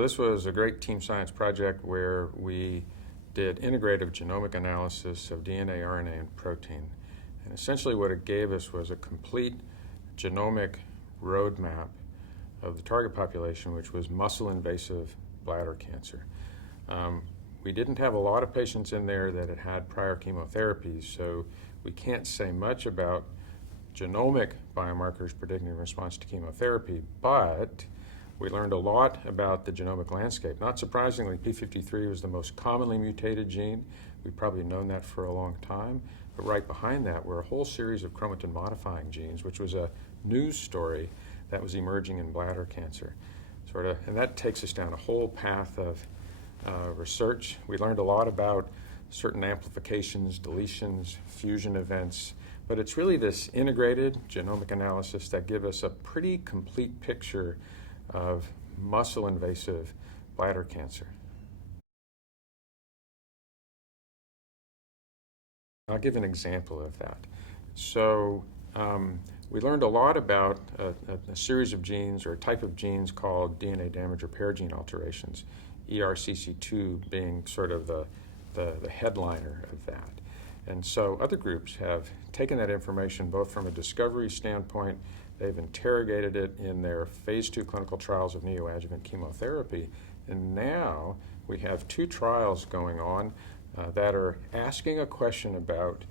This was a great team science project where we did integrative genomic analysis of DNA, RNA, and protein. And essentially what it gave us was a complete genomic roadmap of the target population, which was muscle-invasive bladder cancer. We didn't have a lot of patients in there that had had prior chemotherapy, so we can't say much about genomic biomarkers predicting response to chemotherapy, but we learned a lot about the genomic landscape. Not surprisingly, P53 was the most commonly mutated gene. We've probably known that for a long time, but right behind that were a whole series of chromatin-modifying genes, which was a news story that was emerging in bladder cancer. And that takes us down a whole path of research. We learned a lot about certain amplifications, deletions, fusion events, but it's really this integrated genomic analysis that gives us a pretty complete picture of muscle-invasive bladder cancer. I'll give an example of that. So we learned a lot about a series of genes or a type of genes called DNA damage repair gene alterations, ERCC2 being sort of the headliner of that. And so other groups have taken that information both from a discovery standpoint, they've interrogated it in their phase 2 clinical trials of neoadjuvant chemotherapy, and now we have 2 trials going on that are asking a question about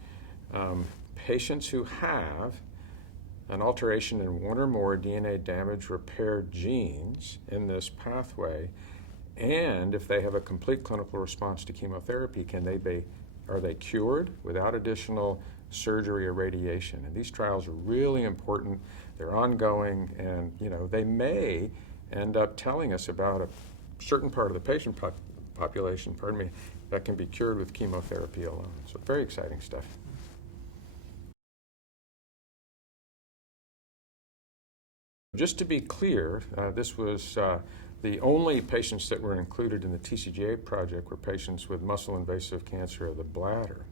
patients who have an alteration in one or more DNA damage repair genes in this pathway, and if they have a complete clinical response to chemotherapy, are they cured without additional surgery or radiation? And these trials are really important. They're ongoing, and they may end up telling us about a certain part of the patient population, that can be cured with chemotherapy alone. So very exciting stuff. Just to be clear, this was the only patients that were included in the TCGA project were patients with muscle-invasive cancer of the bladder.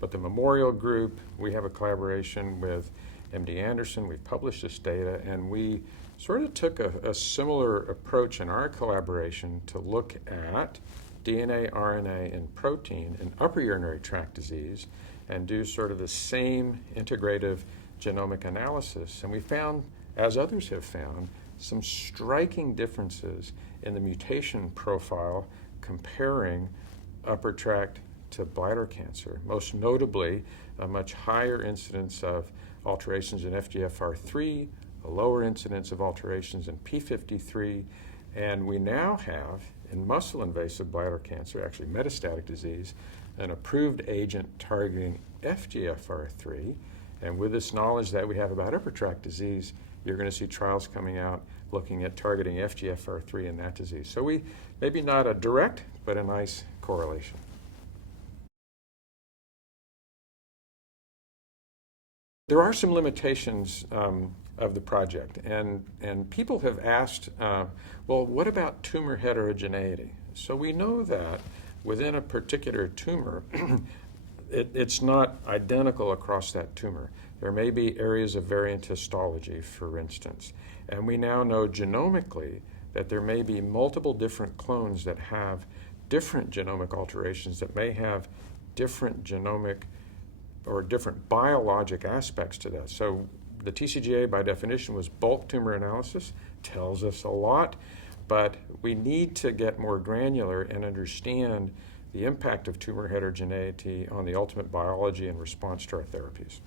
But the Memorial Group, we have a collaboration with MD Anderson. We've published this data, and we sort of took a similar approach in our collaboration to look at DNA, RNA, and protein in upper urinary tract disease and do sort of the same integrative genomic analysis. And we found, as others have found, some striking differences in the mutation profile comparing upper tract to bladder cancer. Most notably, a much higher incidence of alterations in FGFR3, a lower incidence of alterations in P53, and we now have, in muscle-invasive bladder cancer, actually metastatic disease, an approved agent targeting FGFR3, and with this knowledge that we have about upper tract disease, you're going to see trials coming out looking at targeting FGFR3 in that disease. So maybe not a direct, but a nice correlation. There are some limitations of the project, and people have asked, well, what about tumor heterogeneity? So we know that within a particular tumor, it's not identical across that tumor. There may be areas of variant histology, for instance, and we now know genomically that there may be multiple different clones that have different genomic alterations that may have different genomic or different biologic aspects to that. So the TCGA, by definition, was bulk tumor analysis, tells us a lot, but we need to get more granular and understand the impact of tumor heterogeneity on the ultimate biology and response to our therapies.